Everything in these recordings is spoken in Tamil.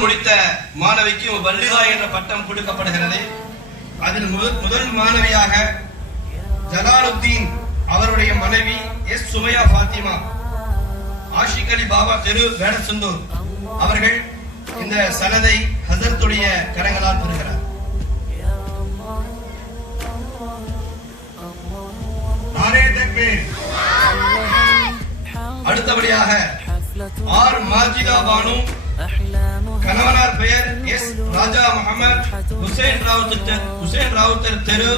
திருமணம் முடித்த மாணவிக்கு வல்லிகா என்ற பட்டம் கொடுக்கப்படுகிறது. அதில் முதல் மாணவியாக ஜலாலுத்தீன் அவருடைய மனைவி எஸ் சுமையா பாத்திமா ஆஷிக் அலி பாபா தெரு வேடசந்தூர் அவர்கள் இந்த சனதை ஹசரத்துடைய கரங்களால் பெறுகிறார். அடுத்தபடியாக ஆர் மாஜிதா பானு கணவனார் பெயர் எஸ் ராஜா முகமது ஹுசேன் ராவுத்தர் தெரு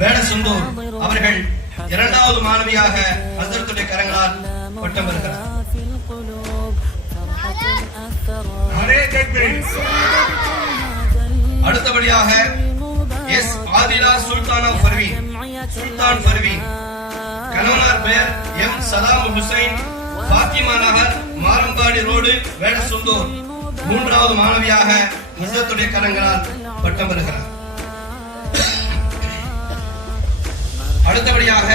வேடசந்தூர் அவர்கள் இரண்டாவது மாணவியாக ஹசரத்துடைய கரங்களால் பட்டம் பெறுகிறார். அடுத்தபடியாக எஸ் ஆதிலா சுல்தான் பர்வீன் கணவனார் பெயர் எம் சலாம் ஹுசைன் பாத்திமா நகர் மாரம்பாடி ரோடு வேடசந்தூர் மூன்றாவது மாணவியாக ஹசரத்துடைய கரங்களால் பட்டம் பெறுகிறார். அடுத்தபடியாக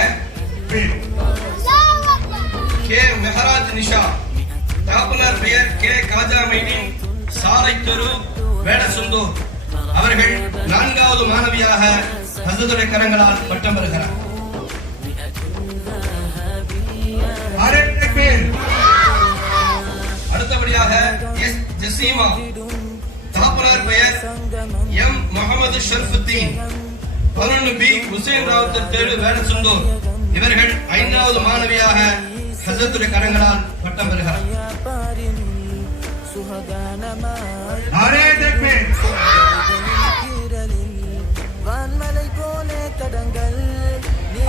கே மெஹராஜ் நிஷா தகப்பனார் பெயர் கே காஜா மைதீன் சாலை தெரு வேடசந்தூர் அவர்கள் நான்காவது மாணவியாக ஹசரத்துடைய கரங்களால் பட்டம் பெறுகிறார். அடுத்தபடியாக எஸ் ஜசீமா தகப்பனார் பெயர் எம் முகமது ஷரஃபுத்தீன் 11B ஹுசேன் ராவுத்தர் தெரு வேடசந்தூர் இவர்கள் ஐந்தாவது மாணவியாக ஹசரத்துடைய கரங்களால் பட்டம் பெறுகிறார்.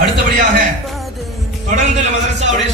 அடுத்தபடியாக தொடர்ந்து மதரசாவுடைய